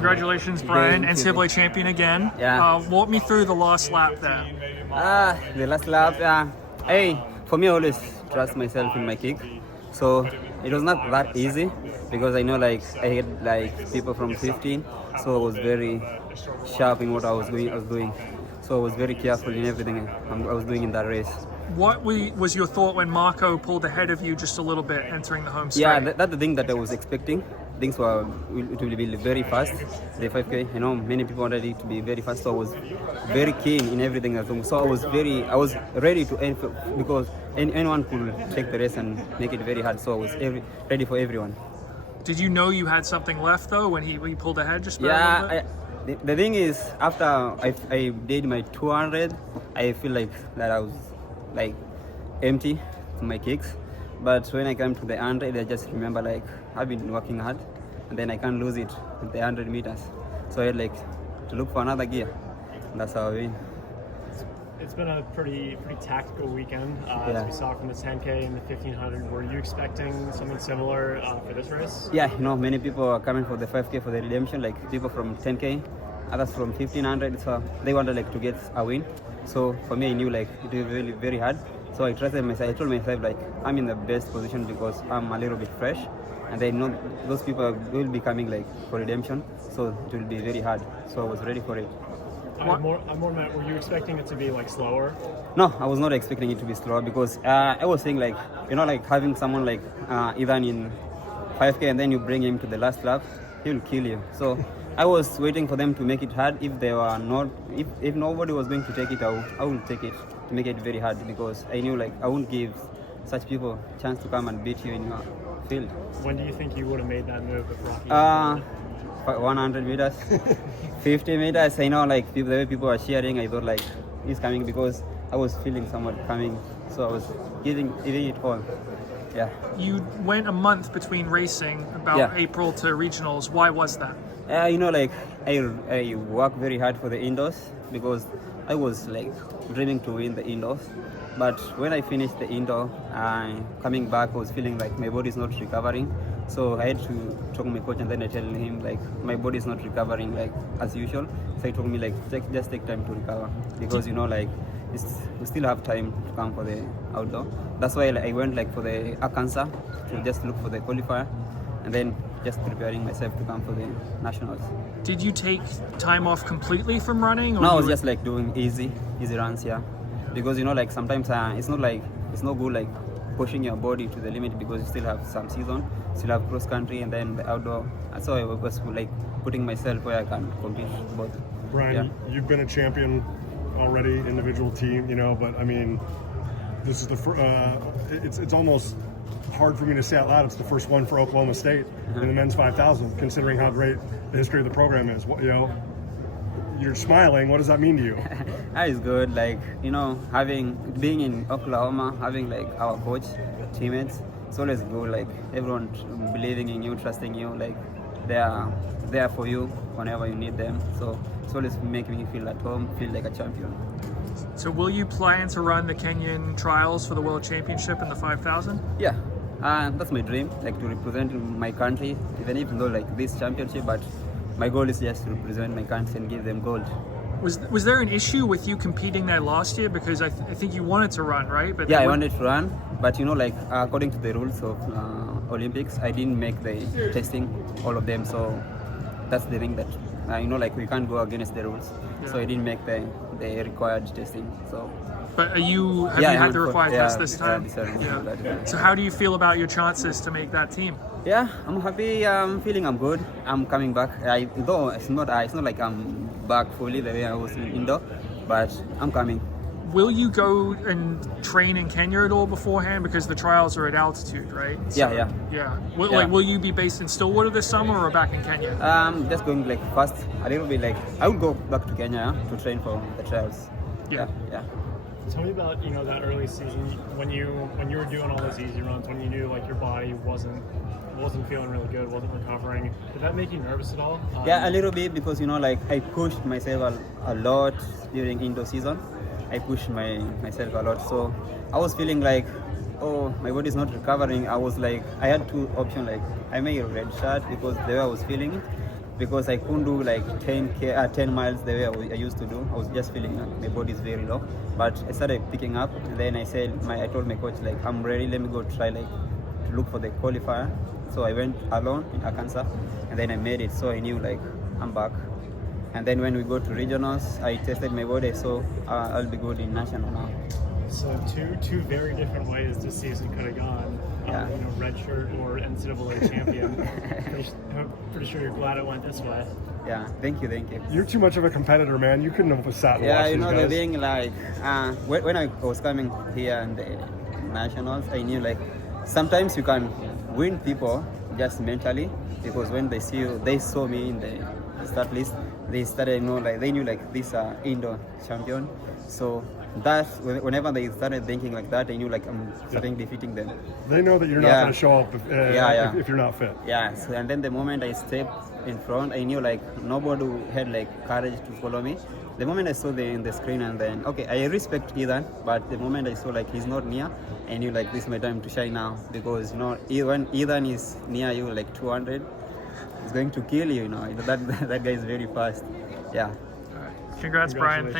Congratulations, Brian, Thank you. NCAA champion again. Yeah. Walk me through the last lap there. The last lap, for me, I always trust myself in my kick. So it was not that easy because I know like I had like people from 15, so I was very sharp in what I was doing. So I was very careful in everything I was doing in that race. What was your thought when Marco pulled ahead of you just a little bit entering the home straight? Yeah, that's the thing that I was expecting. Things it will be very fast. The 5K, many people wanted it to be very fast, so I was very keen in everything I was doing. So I was ready to end because anyone could take the race and make it very hard. So I was ready for everyone. Did you know you had something left though when he pulled ahead just a little bit? The thing is, after I did my 200, I feel like that I was like empty to my kicks. But when I came to the 100, I just remember like I've been working hard, and then I can't lose it with the 100 meters. So I had like to look for another gear. And that's how I win. It's been a pretty tactical weekend, as we saw from the 10K and the 1500. Were you expecting something similar for this race? Yeah, many people are coming for the 5K for the redemption, like people from 10K, others from 1500. So they wanted like to get a win. So for me, I knew like it was really very hard. So I trusted myself. I told myself like I'm in the best position because I'm a little bit fresh, and I know those people will be coming like for redemption. So it will be very hard. So I was ready for it. I'm more meant, were you expecting it to be like slower? No, I was not expecting it to be slower because I was saying like like having someone like Ethan in 5K and then you bring him to the last lap, he will kill you. So I was waiting for them to make it hard. If they were not, if nobody was going to take it, I will take it to make it very hard because I knew like I won't give such people a chance to come and beat you in your field. When do you think you would have made that move if Rocky? 100 meters, 50 meters. I know like the way people are cheering, I thought like he's coming because I was feeling someone coming, so I was giving it all. Yeah. You went a month between racing, about April to regionals. Why was that? Like I work very hard for the indoors because I was like dreaming to win the indoors. But when I finished the indoor, coming back, I was feeling like my body is not recovering. So I had to talk to my coach, and then I tell him like my body is not recovering like as usual. So he told me like just take time to recover because like we still have time to come for the outdoor. That's why I went like for the Arkansas to just look for the qualifier, and then just preparing myself to come for the nationals. Did you take time off completely from running? Or no, I was just like doing easy runs, because like sometimes it's not good like pushing your body to the limit because you still have some season, still have cross country and then the outdoor. So I was like putting myself where I can compete both. Brian, you've been a champion already, individual team, but I mean, this is it's almost hard for me to say out loud. It's the first one for Oklahoma State in the men's 5,000, considering how great the history of the program is. You're smiling. What does that mean to you? That is good. Like, being in Oklahoma, having like our coach, teammates, it's always good. Like everyone believing in you, trusting you. Like they are there for you whenever you need them. So it's always making me feel at home, feel like a champion. So will you plan to run the Kenyan trials for the World Championship in the 5,000? Yeah, that's my dream. Like to represent my country, even though like this championship, but my goal is just to represent my country and give them gold. Was there an issue with you competing there last year? Because I think you wanted to run, right? But I wanted to run, but like according to the rules of Olympics, I didn't make the testing, all of them. So that's the thing that like we can't go against the rules. So I didn't make the required testing. So. But have you had the required test this time? Yeah. So how do you feel about your chances to make that team? Yeah, I'm happy. I'm feeling I'm good. I'm coming back. Though it's not like I'm back fully the way I was in indoor, but I'm coming. Will you go and train in Kenya at all beforehand? Because the trials are at altitude, right? So, yeah. Will you be based in Stillwater this summer or back in Kenya? Just going like first a little bit. Like I would go back to Kenya to train for the trials. Yeah. Tell me about that early season when you were doing all those easy runs, when you knew like your body wasn't feeling really good, wasn't recovering. Did that make you nervous at all? Yeah, a little bit because like I pushed myself a lot during indoor season. I pushed myself a lot, so I was feeling like, oh, my body is not recovering. I was like, I had two options. Like I made a red shirt because the way I was feeling it, because I couldn't do like 10 miles the way I used to do. I was just feeling like my body is very low. But I started picking up, and then I told my coach like, I'm ready. Let me go try like to look for the qualifier. So I went alone in Arkansas, and then I made it. So I knew like I'm back. And then when we go to regionals, I tested my body, so I'll be good in national now. So two very different ways this season could have gone. Yeah. Redshirt or NCAA champion. pretty sure you're glad it went this way. Yeah, thank you. You're too much of a competitor, man. You couldn't have sat and Yeah, watched you these know the guys. thing like when I was coming here in the nationals, I knew like sometimes you can win people just mentally, because when they see you, they saw me in the start list. They started they knew like this indoor champion. So that whenever they started thinking like that, I knew like I'm starting defeating them. They know that you're not Yeah. going to show up if you're not fit. Yeah. So, and then the moment I stepped in front, I knew like nobody had like courage to follow me. The moment I saw the screen, and then okay, I respect Ethan, but the moment I saw like he's not near, I knew like this is my time to shine now, because when Ethan is near you like 200, he's going to kill you. That guy is very fast. Yeah. Congrats, Brian. Congratulations.